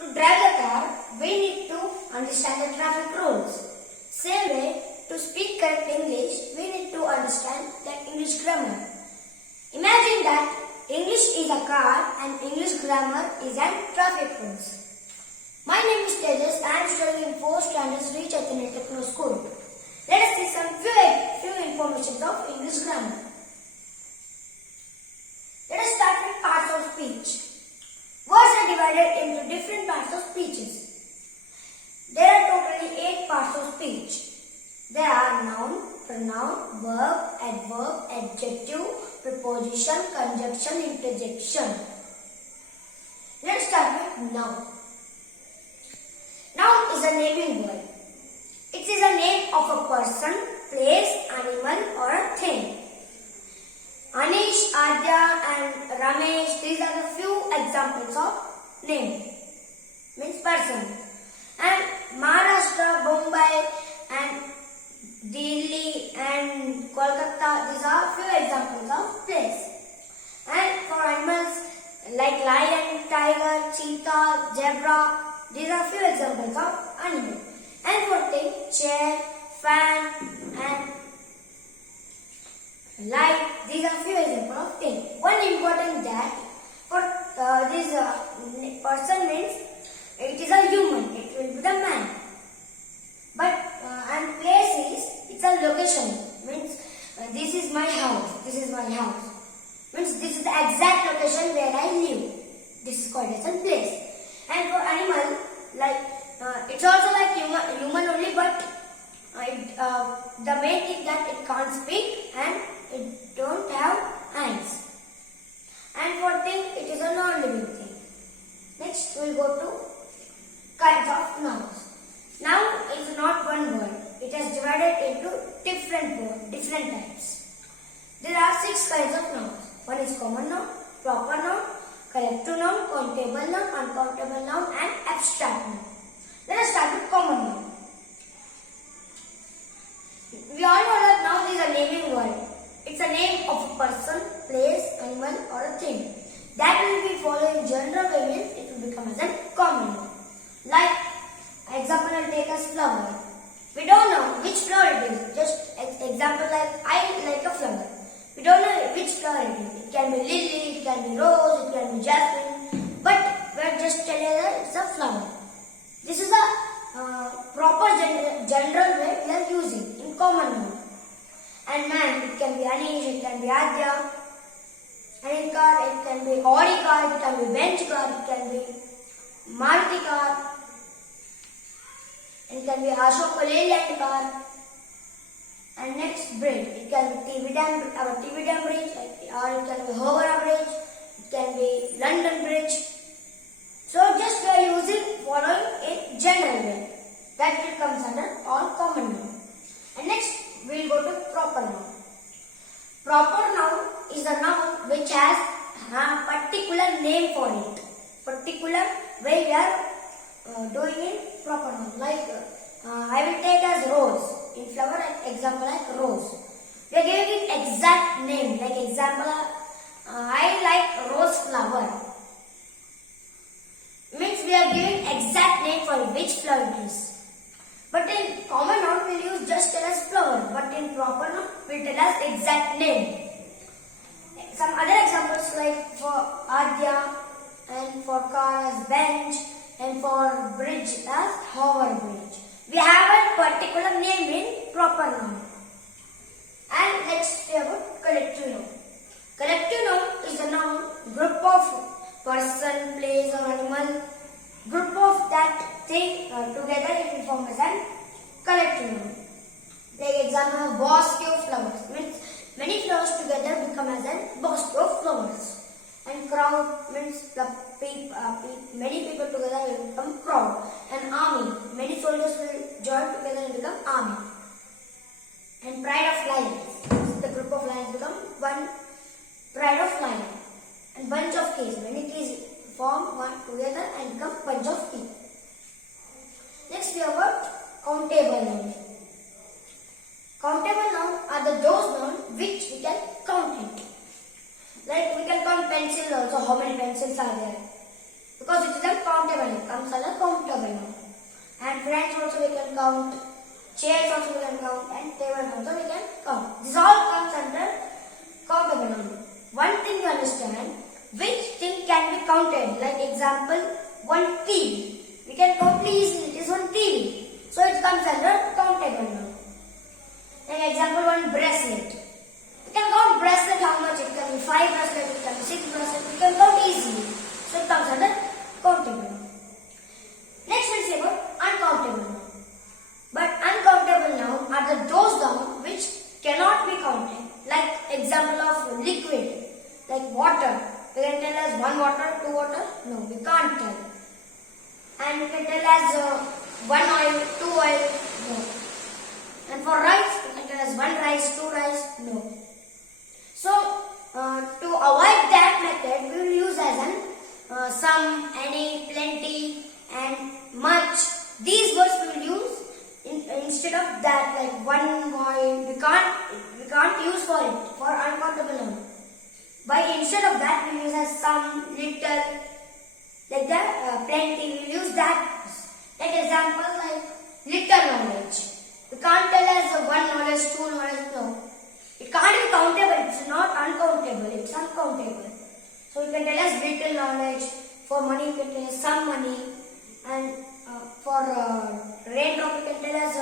To drive the car, we need to understand the traffic rules. Same way, to speak correct English, we need to understand the English grammar. Imagine that English is a car and English grammar is a traffic rules. My name is Tejas. I am studying in 4th standard Sri Chaitanya Techno School. Let us see some few information of English grammar. Let us start with parts of speech. Words are divided into different parts of speeches. There are totally 8 parts of speech. There are noun, pronoun, verb, adverb, adjective, preposition, conjunction, interjection. Let's start with noun. Noun is a naming word. It is a name of a person, place, animal or a thing. Anish, Adya and Ramesh, these are the few examples of name, means person. And Maharashtra, Bombay and Delhi and Kolkata, these are few examples of place. And for animals like lion, tiger, cheetah, zebra, these are few examples of animal. And for things, chair, fan and light, these are few examples of things. One important that for this person means it is a human, it will be the man. But and place is, it's a location, means this is my house, this is my house. Means this is the exact location where I live. This is called as a place. And for animal, like it's also like human only, but the main thing that it can't speak and it don't have eyes. And for thing, it is a non-living thing. Next, we will go to kinds of nouns. Noun is not one word. It is divided into different types. There are 6 kinds of nouns. One is common noun, proper noun, collective noun, countable noun, uncountable noun, and abstract noun. Let us start with common noun. We all know that noun is a naming word. It's a name of a person, place, animal or a thing. That will be followed in general way means it will become as a common noun. Like example, I'll take as flower. We don't know which flower it is. Just example like I like a flower. We don't know which flower it is. It can be lily, it can be rose, it can be jasmine. But we're just telling that it's a flower. This is a proper general way we are using in common noun. And man, it can be Anish, it can be Adya. And in car, it can be Audi car, it can be Bench car, it can be Maruti car. It can be Ashok Leyland car. And next bridge, it can be TV Dam bridge, or it can be Howrah bridge, it can be London bridge. So just we are using following in general way. That will comes under all common noun. And next we will go to proper noun. Proper noun is a noun which has a particular name for it. Particular way we are doing in proper noun. Like I will take as rose. In flower, example like rose. We are giving it exact name. Like example, I like rose flower. Means we are giving exact name for which flower it is. But in common noun, we will use just tell as flower. But in proper noun, we will tell as exact name. Some other examples like for Adya and for car as bench and for bridge as hover bridge. We have a particular name in proper noun. And next we have a collective noun. Collective noun is a noun group of person, place or animal. Group of that thing together it will form as a collective noun. Like example, bouquet of flowers. Means many flowers together become as a bouquet of flowers. And crowd means the many people together will become crowd. And army, many soldiers will join together and become army. And pride of lions, the group of lions become one pride of lion. And bunch of keys, many keys form one together and become bunch of keys. Next we have got countable noun. Countable noun are those nouns which we can count it. Like we can count pencil also, how many pencils are there. Because it is a countable. comes under countable noun. And friends also we can count, chairs also we can count, and tables also we can count. This all comes under countable noun. One thing you understand, which thing can be counted? Like example, one TV. We can count easily. It is one TV. So it comes under countable noun. Like example, one bracelet. We can count bracelet how much it can be. 5 bracelets, it can be 6 bracelets. We can count easily. So it comes under countable noun. Next we'll see about uncountable noun. But uncountable noun are those nouns which cannot be counted. Like example of liquid, like water. We can tell as 1 water, 2 water. No, we can't tell. And we can tell as 1 oil, 2 oil. No. And for rice, we can tell as 1 rice, 2 rice. No. So to avoid that method, we will use as an some, any, plenty, and much. These words we will use instead of that, like 1 oil. We can't use for it for uncountable noun. By instead of that, we use as some, little, like that. Plenty, we will use that. Like example, like little knowledge. We can't tell as 1 knowledge, 2 knowledge. No, it can't be countable. It's not uncountable. It's uncountable. So we can tell as little knowledge. For money, we can tell as some money. And for raindrop, we can tell as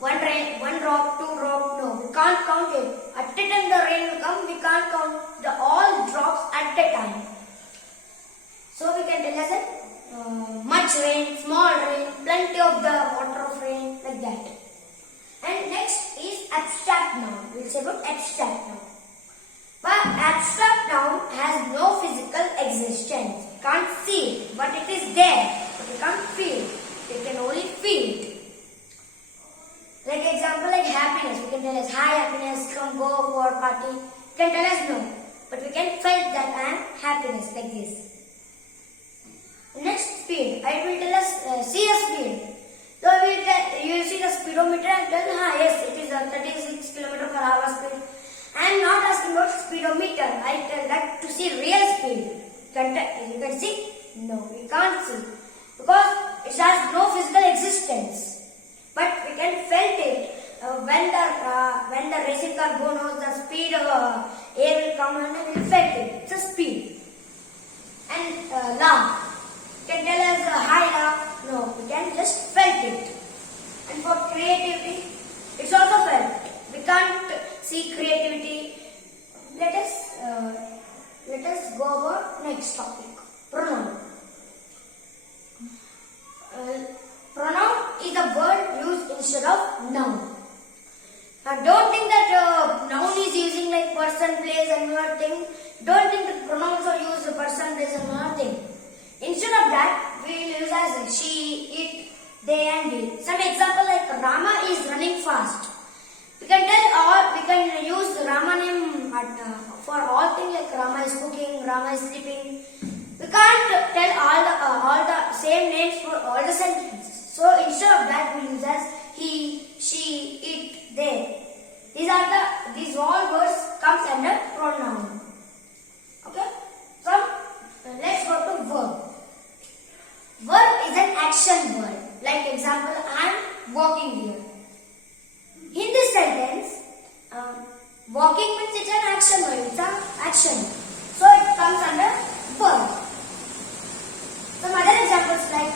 1 drop, 2 drop. No, we can't count it. At the time the rain will come, we can't count all drops at the time. So we can tell as much rain, small rain, plenty of the water of rain, like that. And next is abstract noun. We will say about abstract noun. But abstract noun has no physical existence. We can't see it, but it is there. But we can't feel it. We can only feel it. Like example, like happiness. We can tell us hi happiness, come go for party. We can tell us no, but we can feel that I am happiness, like this. Next, speed. I will tell us see a speed. So you will see the speedometer and tell yes, it is a 36 km per hour speed. I am not asking about speedometer. I tell that to see real speed. You can see? No, we can't see because it has no physical existence. But we can felt it when the racing car knows the speed of air will come and we will felt it. It's a speed. And laugh. You can tell us high laugh. No, we can just felt it. And for creativity, it's also felt. We can't see creativity. Let us go about next topic. Pronoun. Pronoun is a word used instead of noun. Now don't think that noun is using like person, place, and another thing. Don't think that pronouns are used person, place, and another thing. Instead of that, we will use as she, it, they, and we. Some example like Rama is running fast. We can use Rama name for all things like Rama is cooking, Rama is sleeping. We can't tell all the same names for all the sentences. So instead of that, we use as he, she, it, they. These all words comes under pronoun. Okay. So let's go to verb. Verb is an action word. Like example, I am walking here. In this sentence, walking means it's an action word. It's an action. So it comes under verb. Some other examples like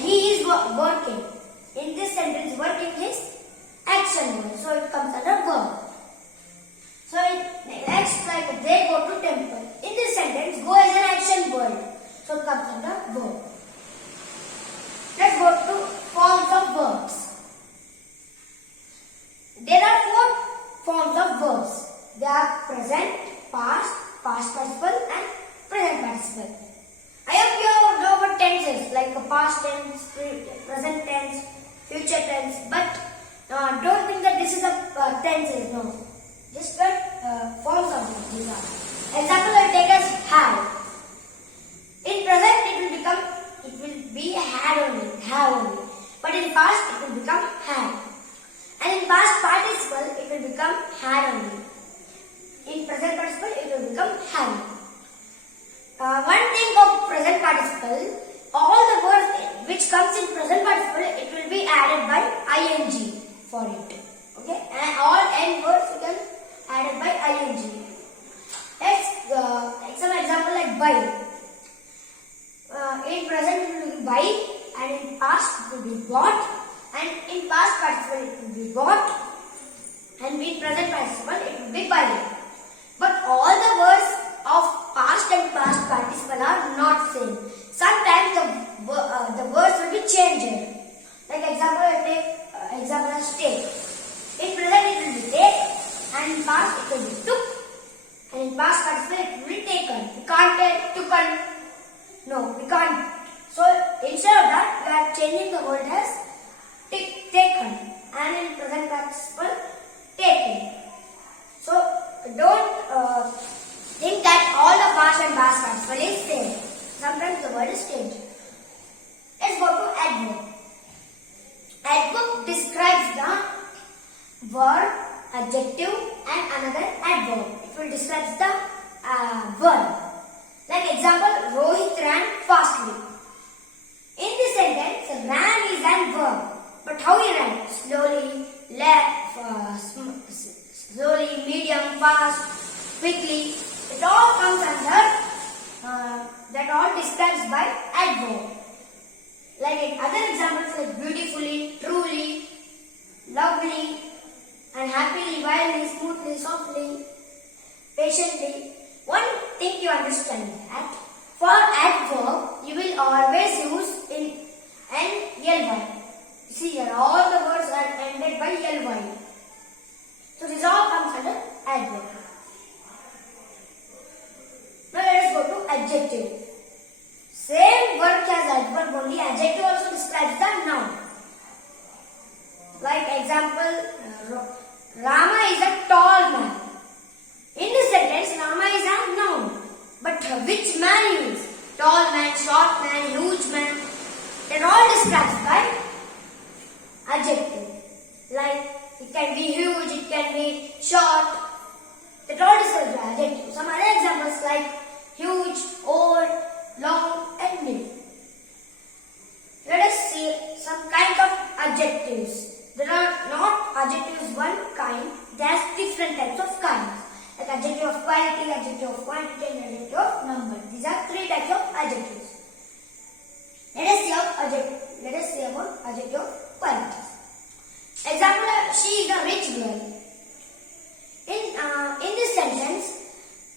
he is working. In this sentence, working is action word. So it comes under verb. So next, like they go to temple. In this sentence, go is an action word. So it comes under verb. Let's go to forms of verbs. There are 4 forms of verbs. They are present, past, past participle, and present participle. I hope you know about tenses like past tense, present tense, future tense. But don't think that this is a tenses. No, just forms of verbs. These are. Example I take as have. In present it will be had only, have only. But in past it will become had. And in past participle it will become had only. In present participle it will become had. One thing of present participle, all the words which comes in present participle, it will be added by ing for it. Okay, and all n words you can added by ing. Let's take some example like buy. In present it will be buy, and in past it will be bought, and in past participle it will be bought, and in present participle it will be buy. But all the words of past and past participle are not same. Sometimes the words will be changed. Like example, I take example as take. In present it will be take, and in past it will be took, and in past participle it will be taken. We can't take taken. No, we can't. So instead of that, we are changing the word as taken, and in present participle taken. So don't think that all the past and past participle is same. Sometimes the word is changed. Let's go to adverb. Adverb describes the verb, adjective, and another adverb. It will describe the verb. Like example, Rohit ran fastly. In this sentence, ran is an verb. But how he ran? Slowly, slowly, medium, fast, quickly. It all comes under, that all describes by adverb. Like in other examples like beautifully, truly, lovely, and happily, wildly, smoothly, softly, patiently. One thing you understand that for adverb you will always use in ly. See here, all the words are ended by ly. So this all comes under adverb. Now let us go to adjective. Same word as adverb, only adjective also describes the noun. Like example, Rama is a tall man. In this sentence, Rama is a noun. But which man he is? Tall man, short man, huge man. That all described by adjective. Like it can be huge, it can be short. That all described by adjective. Some other examples like huge, old, long, and mid. Let us see some kind of adjectives. There are not adjectives one kind. There are different types of kinds. Like adjective of quality, adjective of quantity, and adjective of number. These are three types of adjectives. Let us see about adjective of quality. Example: she is a rich girl. In this sentence,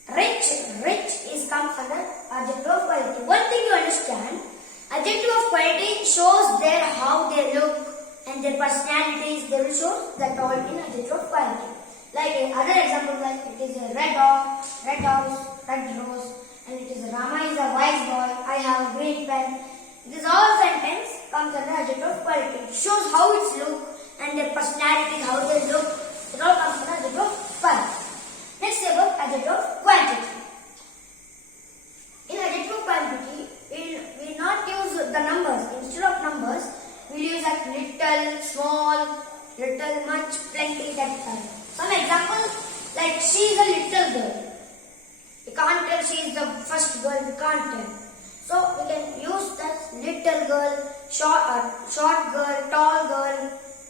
rich is comes under adjective of quality. One thing you understand: adjective of quality shows their how they look and their personalities. They will show that all in adjective of quality. Like other example, like it is a red dog, red house, red rose, and it is Rama is a wise boy. I have a great pen. This all sentence comes under adjective of quality. It shows how it look and their personality, how they look. It all comes under adjective of quality. Next about adjective of quantity. In adjective of quantity, we will not use the numbers. Instead of numbers, we will use like little, small, little, much, plenty, that kind. Some example, like she is a little girl. We can't tell she is the first girl, we can't tell. So we can use that little girl, short girl, tall girl.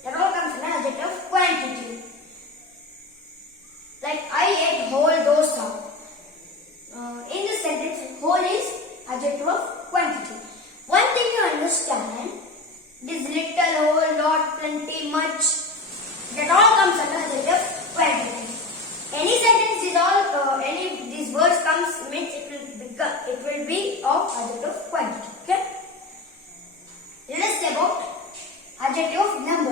That all comes in adjective of quantity. Like I ate whole dosa. In this sentence, whole is adjective of quantity. One thing you understand, this little, whole, lot, plenty, much. That all comes under adjective quantity. Any sentence is all these words comes means it will be of adjective quantity. Okay. Let us say about adjective of number.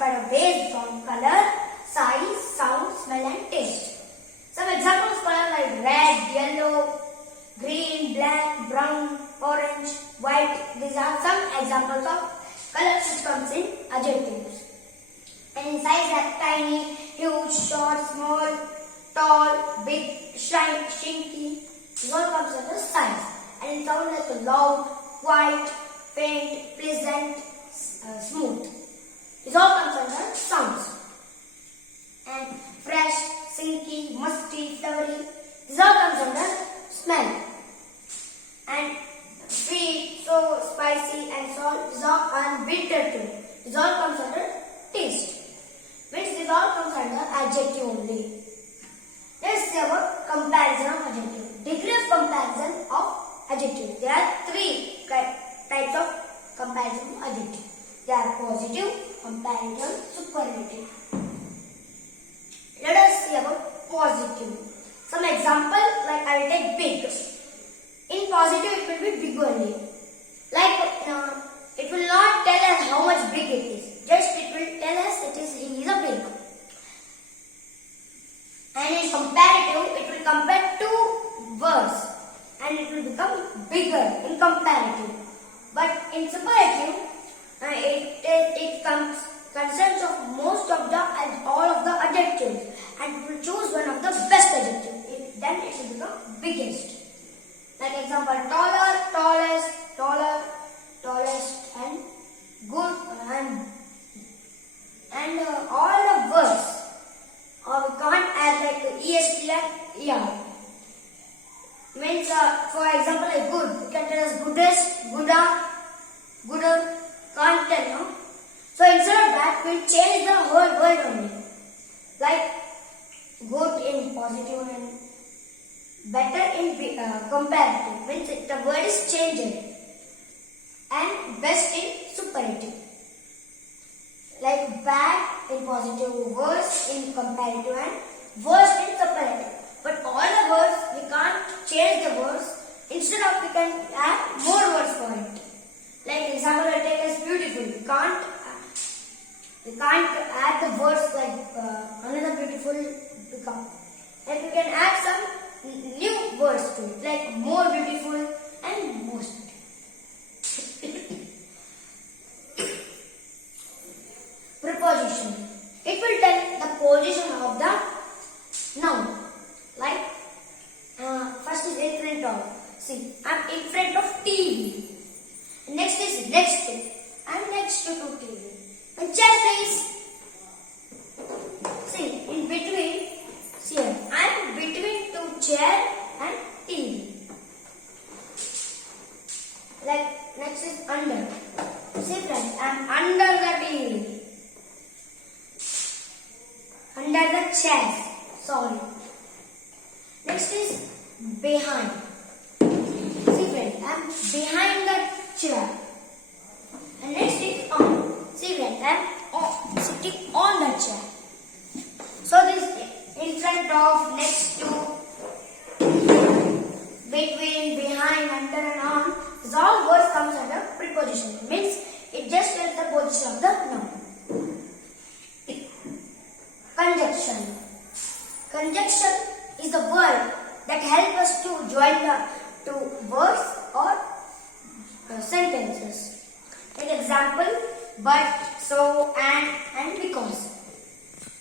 classified based on color, size, sound, smell and taste. Some examples of color like red, yellow, green, black, brown, orange, white. These are some examples of colors which comes in adjectives. And in size like tiny, huge, short, small, tall, big, shinky. This all comes under size. And in sound like loud, quiet, faint, pleasant, smooth. This all comes under sounds. And fresh, silky, musty, flowery. This all comes under smell. And sweet, so spicy and salt. This all and bitter too. This all comes under taste. Means this all comes under adjective only. Let's see about comparison of adjective. Degree of comparison of adjective. There are three types of comparison of adjective. They are positive, comparative, superlative. Let us see about positive. Some example like I will take big. In positive it will be big only. Like it will not tell us how much big it is. Just it will tell us he is a big. And in comparative it will compare two words and it will become bigger in comparative. But in superlative it consists of most of the and all of the adjectives and it will choose one of the best adjectives. Then it will become biggest. Like example, taller, tallest, taller, tallest, and good, and all the words. Or we can't add like est and er. Means, for example, like good. You can tell us goodest, gooder, gooder. Can't tell, no? So instead of that, we'll change the whole word only. Like good in positive and better in comparative. Means the word is changed. And best in superlative. Like bad in positive, worse in comparative and worst in superlative. But all the words, we can't change the words. Instead of, we can add more words for it. Like example, I take as beautiful. We can't add the words like another beautiful become. Like we can add some new words to it, like more beautiful and most beautiful. Preposition. It will tell the position of the noun. Like first is in front of. See, I am in front of TV. Next is next to. I am next to TV. And chair please. See, in between. See here, I am between two chair and TV. Like next is under. See friends, I am under the TV. Under the chair. Sorry. Next is behind. See friends, I am behind the chair. And next is on. See friends, I am sitting on the chair. So this in front of, next to, between, behind, under and on. This all words comes under preposition. Means it just tells the position of the noun. Conjunction. Conjunction is the word that helps us to join the two words or sentences. Like example, but, so, and because.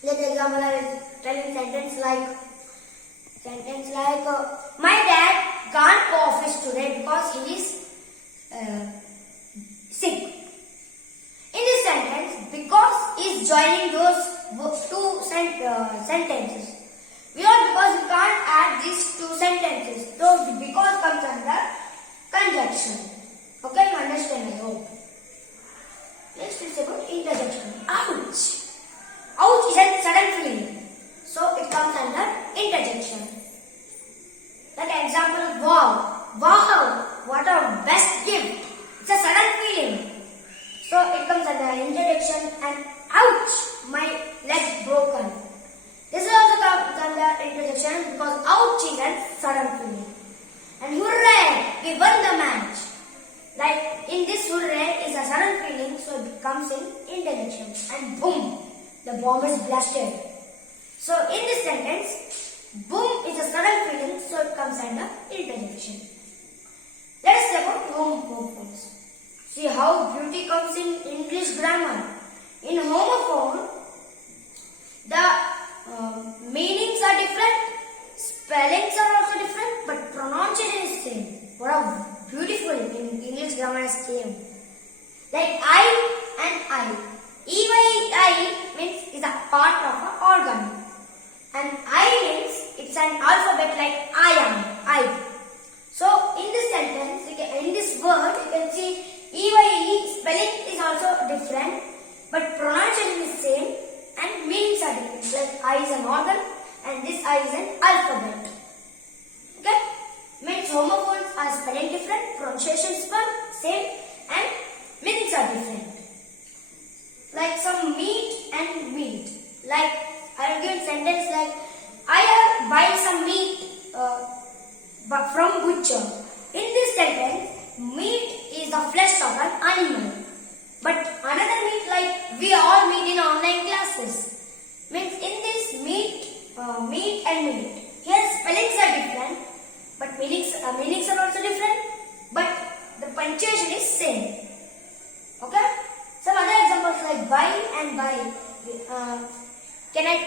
Like example, I was telling sentence like my dad can't go office today because he is sick. In this sentence, because is joining those two sentences. Because we can't add these two sentences. So the because comes under conjunction. Okay, you understand, I hope. Next is about interjection. Ouch! Ouch is a sudden feeling. So it comes under interjection. Like example, wow! Wow! What a best gift! It's a sudden feeling. So it comes under interjection and ouch! My leg broken. This is also comes under interjection because ouch is a sudden feeling. And hooray! We won the match. Like in this hooray is a sudden feeling, so it comes in interjection. And boom! the bomb is blasted. So in this sentence, boom is a sudden feeling, so it comes under interjection. Let us say about homophones. See how beauty comes in English grammar. In homophone, the meanings are different, spellings are also different, but pronunciation is same. What a beautiful in English grammar has came. Like I and I. EYI means is a part of an organ. And I means it's an alphabet like I am, I. So in this sentence, in this word, you can see EYE spelling is also different, but pronunciation is same and meanings are different. Like I is an organ and this I is an alphabet. Okay? Means homophones are spelling different, pronunciation is same and meanings are different. Like some meat and meat. Like I will give a sentence like I buy some meat from butcher. In this sentence, meat is the flesh of an animal. But another meat like we all meet in online classes. Means in this meat and meat. Here spellings are different, but meanings are also different. But the punctuation is same. Okay? Some other examples like buy and buy. Can I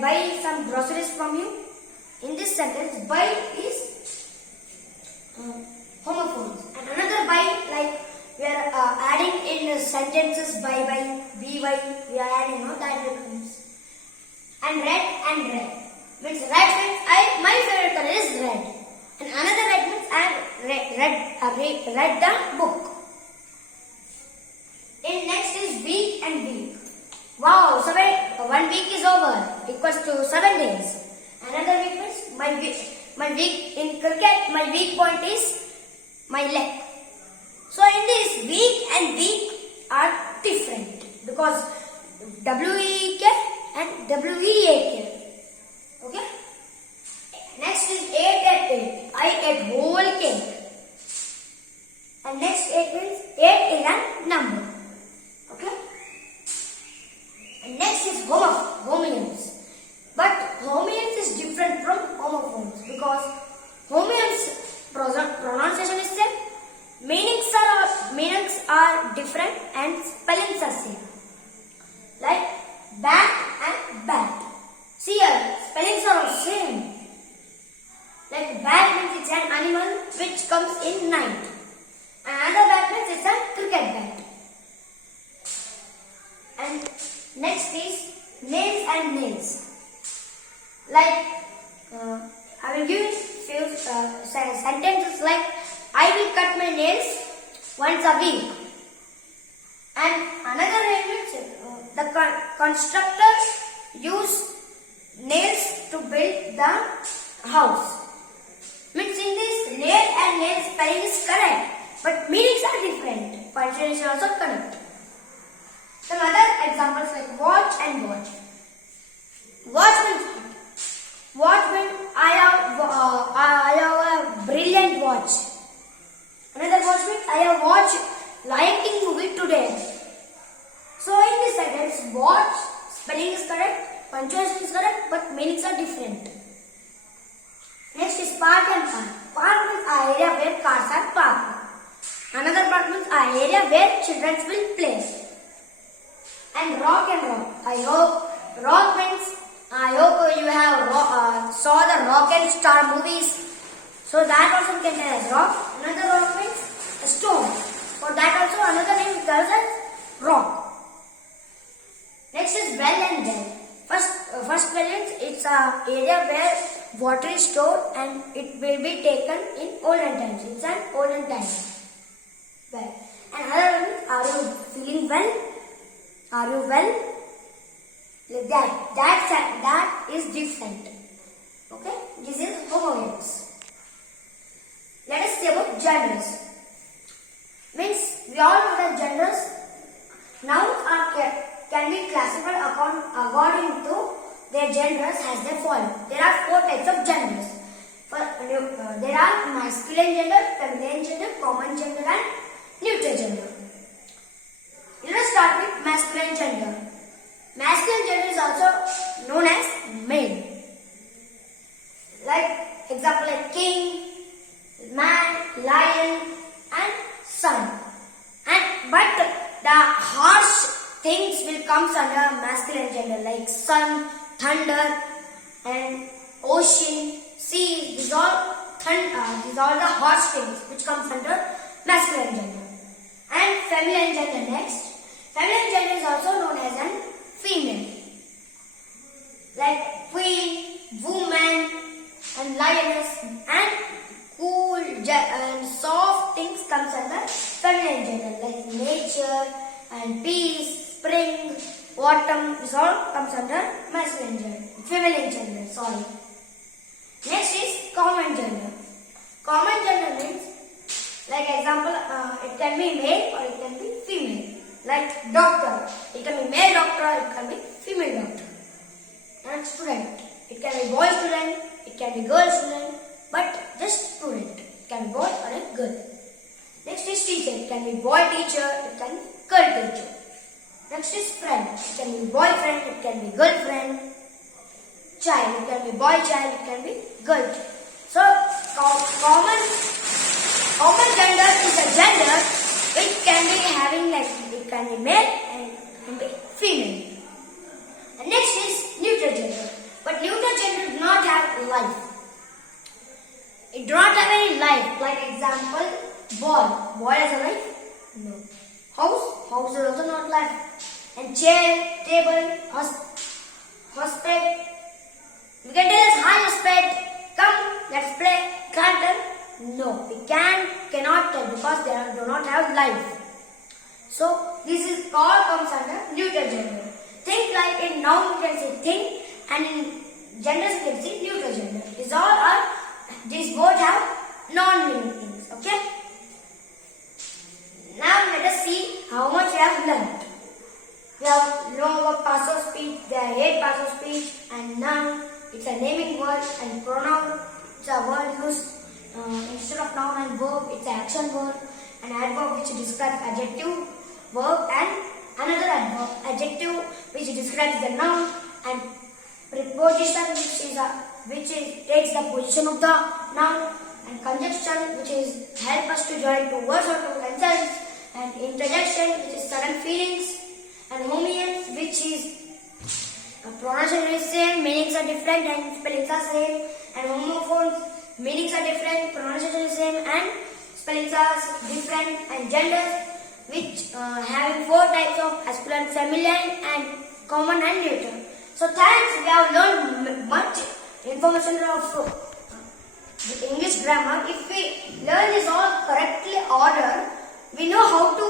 buy some groceries from you? In this sentence, buy is homophones. And another buy, like we are adding in sentences by, we are adding, that becomes. And red. Means red means my favorite color is red. And another red means I read the book. In next is week and week. Wow, 1 week is over, equals to 7 days. Another week means my week in cricket, my weak point is my leg. So in this, week and week are different because WEEK and WEAK. Okay? Next is 8 at 8. I ate whole cake. And next 8 means 8 is a number. Okay? And next is homonyms. But homonyms is different from homophones because homonyms pronunciation is same, meanings are different and spellings are same. Like bat and bat. See here, spellings are all same. Like bat means it's an animal which comes in night. Another bat means it's a cricket bat. And next is nails and nails. Like I will give you few sentences like I will cut my nails once a week. And another means the constructor use nails to build the house. Means in this nail and nail spelling is correct, but meanings are different. Punctuation is also correct. Some other examples like watch and watch. Watch means I have a brilliant watch. Another watch means I have watched Lion King movie today. So in this sentence, watch spelling is correct, punctuation is correct, but meanings are different. Next is park and fun. Park means an area where cars are parked. Another park means an area where children will play. And rock. Rock means I hope you have saw the Rock and Star movies. So that also can be as rock. Another rock means a stone. For that also another name is as rock. Next is well and well. First well means it's a area where water is stored and it will be taken in olden times. It's an olden time. Well. And another one means are you feeling well? Are you well? Like that. That is different. Okay? This is homonyms. Let us say about genders. Means we all know that genders. Nouns can be classified according to their genders as they follow. There are 4 types of genders. There are masculine gender, feminine gender, common gender and neutral gender. Let us start with masculine gender. Masculine gender is also known as male. Like example like king, man, lion and sun. But the harsh things will come under masculine gender like sun, thunder and ocean, sea. These all the harsh things which comes under masculine gender. And feminine gender next. Feminine gender is also known as an female. Like queen, woman and lioness and cool and soft things comes under feminine gender like nature and peace, spring, autumn. This all comes under masculine gender, feminine gender. Sorry. Next is common gender. Common gender means, like example, it can be male or it can be female. Like doctor, it can be male doctor, it can be female doctor. And student, it can be boy student, it can be girl student, but just student. It can be boy or a girl. Next is teacher, it can be boy teacher, it can be girl teacher. Next is friend, it can be boyfriend, it can be girlfriend. Child, it can be boy child, it can be girl child. So common gender is a gender which can be having like it can be male and it can be female. And next is neutral gender. But neutral gender does not have life. It does not have any life. Like example, ball. Ball has a life? No. House is also not life. And chair, table, hospital. We can tell us hi hospital. Come, let's play. Can't tell? No, we cannot tell because they do not have life. So this is all comes under neutral gender. Think like in noun we can say thing and in genders we can say neutral gender. These both have non-meaning things. Okay. Now let us see how much we have learned. We have known about parts of speech. There are 8 parts of speech and noun. It's a naming word and pronoun. It's a word used instead of noun and verb. It's an action word. An adverb which describes adjective, verb and another adverb. Adjective which describes the noun and preposition which takes the position of the noun and conjunction which is help us to join 2 words or 2 sentences and interjection which is sudden feelings and homonyms which is pronunciation is same, meanings are different and spellings are same, and homophones, meanings are different, pronunciation is same and spellings are different, and genders which having 4 types of masculine, feminine and common and neutral. So thanks, we have learned much information of the English grammar. If we learn this all correctly order, we know how to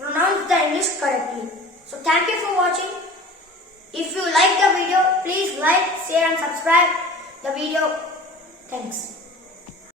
pronounce the English correctly. So thank you for watching. If you like the video, please like, share and subscribe the video. Thanks.